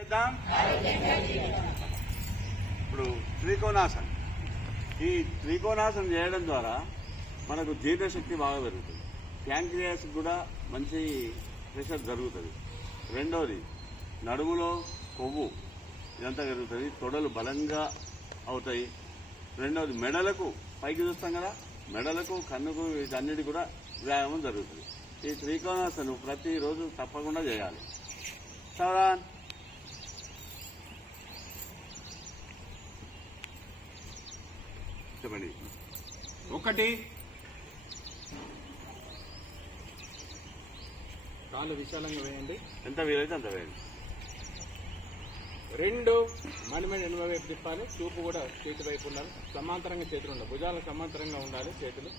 చేద్దాం. ఇప్పుడు త్రికోణాసనం. ఈ త్రికోణాసనం చేయడం ద్వారా మనకు జీర్ణశక్తి బాగా పెరుగుతుంది. ప్యాంక్రియాస్ కూడా మంచి ప్రెషర్ జరుగుతుంది. రెండోది నడుములో కొవ్వు ఇదంతా జరుగుతుంది. తొడలు బలంగా అవుతాయి. రెండవది మెడలకు పైకి చూస్తాం కదా, మెడలకు కన్నుకు వీటన్నిటి కూడా వ్యాయామం జరుగుతుంది. ఈ త్రికోణాసనం ప్రతిరోజు తప్పకుండా చేయాలి. సావధాన్. చెప్పండి. 1 కాళ్ళు విశాలంగా వేయండి, ఎంత వీలైతే అంత వేయండి. 2 మనిమేడ ఎనుమ వైపు తిప్పాలి. చూపు కూడా చేతి వైపు ఉండాలి. సమాంతరంగా చేతులు ఉండాలి, భుజాలు సమాంతరంగా ఉండాలి చేతులు.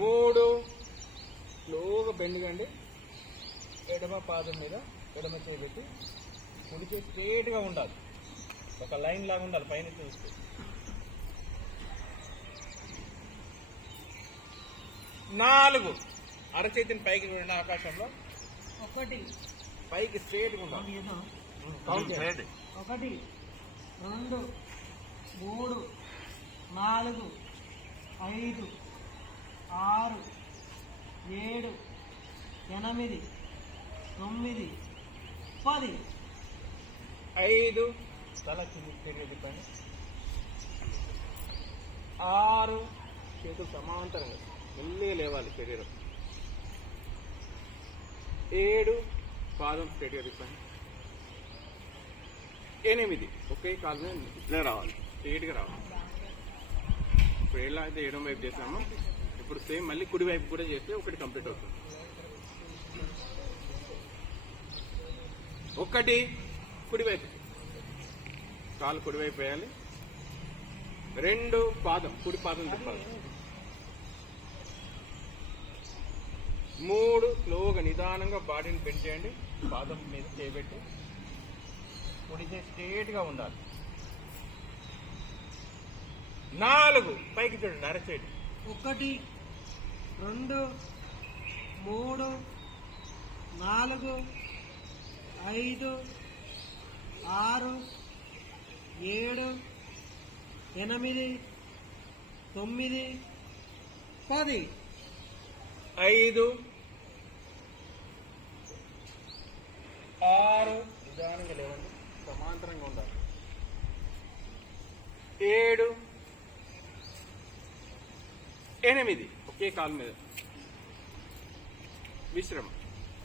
3 స్లోగా బెండిగండి. ఎడమ పాదం మీద ఎడమ చేయి పెట్టి కుడి చేతి స్ట్రేట్ గా ఉండాలి, ఒక లైన్ లాగా ఉండాలి పైన చూస్తే. 4 అరచేతిని పైకి చూడండి ఆకాశంలో. 1 పైకి స్ట్రేట్ గా ఉండాలి. 1 2 3 4 5 6 7 8 9 10. 5 తల కింది తిరిగి పైన. 6 చేతులు సమాంతరంగా మెల్లిగా లేవాలి శరీరం. 7 పాదం స్ట్రేట్గా తిప్పాను. 8 ఒకే కాలు మీద ఇట్లా రావాలి, స్ట్రేట్గా రావాలి. ఇప్పుడు ఎలా అయితే ఎడమ వైపు చేసామో ఇప్పుడు సేమ్ మళ్ళీ కుడి వైపు కూడా చేస్తే ఒకటి కంప్లీట్ అవుతుంది. 1 కుడి వైపు, కాలు కుడి వైపు వేయాలి. 2 పాదం కుడి పాదం తిప్పాలి. 3 స్లోగా నిదానంగా బాడీని బెండ్ చేయండి, పాదం మీద చేయబెట్టి కుడి చేయి స్ట్రేట్ గా ఉండాలి. 4 పైకి చూడండి, అరచేయండి. 1 2 3 4 5 6 7 8 9 10. 5 6 నిదానంగా లేవండి, సమాంతరంగా ఉండాలి. 7 8 ఒకే కాలు మీద విశ్రమం.